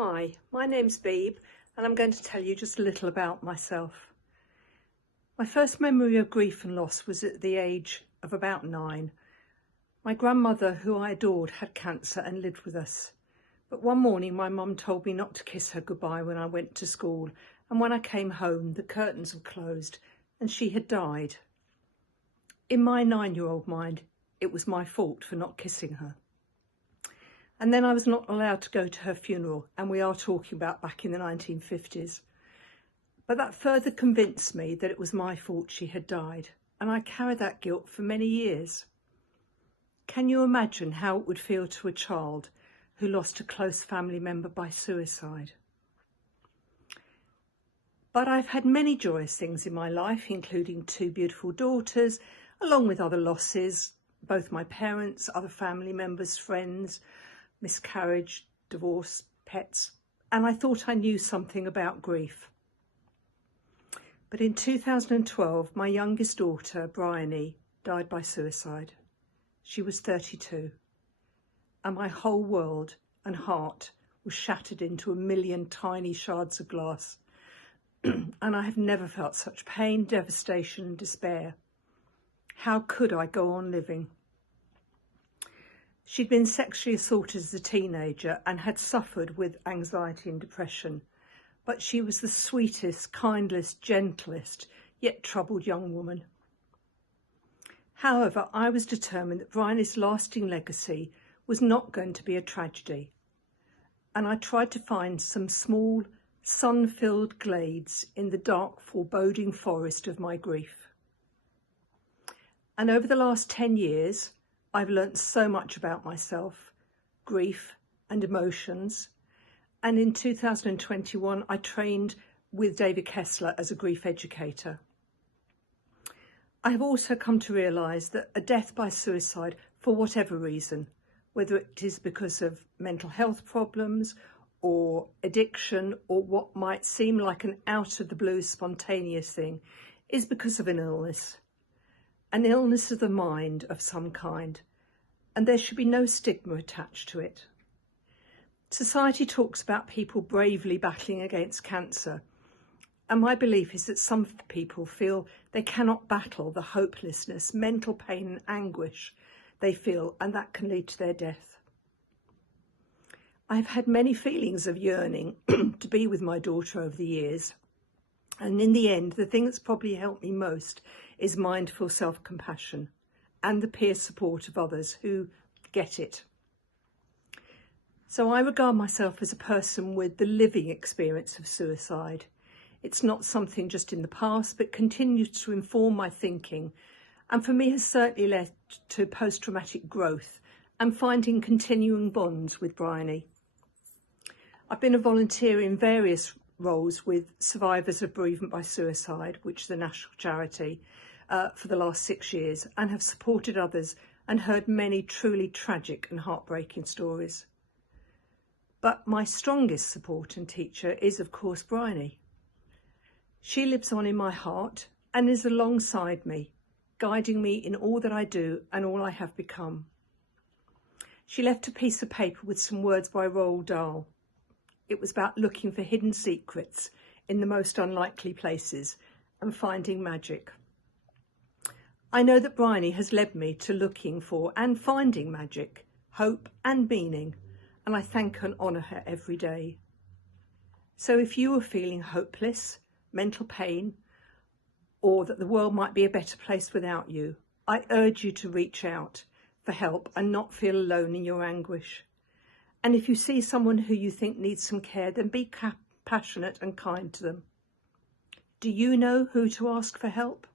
Hi, my name's Beeb and I'm going to tell you just a little about myself. My first memory of grief and loss was at the age of about 9. My grandmother, who I adored, had cancer and lived with us. But one morning my mum told me not to kiss her goodbye when I went to school, and when I came home the curtains were closed and she had died. In my 9-year-old mind, it was my fault for not kissing her. And then I was not allowed to go to her funeral, and we are talking about back in the 1950s. But that further convinced me that it was my fault she had died, and I carried that guilt for many years. Can you imagine how it would feel to a child who lost a close family member by suicide? But I've had many joyous things in my life, including 2 beautiful daughters, along with other losses, both my parents, other family members, friends, miscarriage, divorce, pets, and I thought I knew something about grief. But in 2012, my youngest daughter, Bryony, died by suicide. She was 32, and my whole world and heart was shattered into a million tiny shards of glass. And I have never felt such pain, devastation and despair. How could I go on living? She'd been sexually assaulted as a teenager and had suffered with anxiety and depression, but she was the sweetest, kindest, gentlest, yet troubled young woman. However, I was determined that Bryony's lasting legacy was not going to be a tragedy, and I tried to find some small, sun-filled glades in the dark, foreboding forest of my grief. And over the last 10 years, I've learnt so much about myself, grief and emotions. And in 2021, I trained with David Kessler as a grief educator. I have also come to realise that a death by suicide, for whatever reason, whether it is because of mental health problems or addiction or what might seem like an out-of-the-blue spontaneous thing, is because of an illness of the mind of some kind, and there should be no stigma attached to it. Society talks about people bravely battling against cancer, and my belief is that some people feel they cannot battle the hopelessness, mental pain and anguish they feel, and that can lead to their death. I've had many feelings of yearning to be with my daughter over the years, and in the end, the thing that's probably helped me most is mindful self-compassion and the peer support of others who get it. So I regard myself as a person with the living experience of suicide. It's not something just in the past, but continues to inform my thinking, and for me has certainly led to post-traumatic growth and finding continuing bonds with Bryony. I've been a volunteer in various roles with survivors of bereavement by suicide, which is a national charity, for the last 6 years, and have supported others and heard many truly tragic and heartbreaking stories. But my strongest support and teacher is, of course, Bryony. She lives on in my heart and is alongside me, guiding me in all that I do and all I have become. She left a piece of paper with some words by Roald Dahl. It was about looking for hidden secrets in the most unlikely places and finding magic. I know that Bryony has led me to looking for and finding magic, hope and meaning, and I thank and honour her every day. So if you are feeling hopeless, mental pain, or that the world might be a better place without you, I urge you to reach out for help and not feel alone in your anguish. And if you see someone who you think needs some care, then be compassionate and kind to them. Do you know who to ask for help?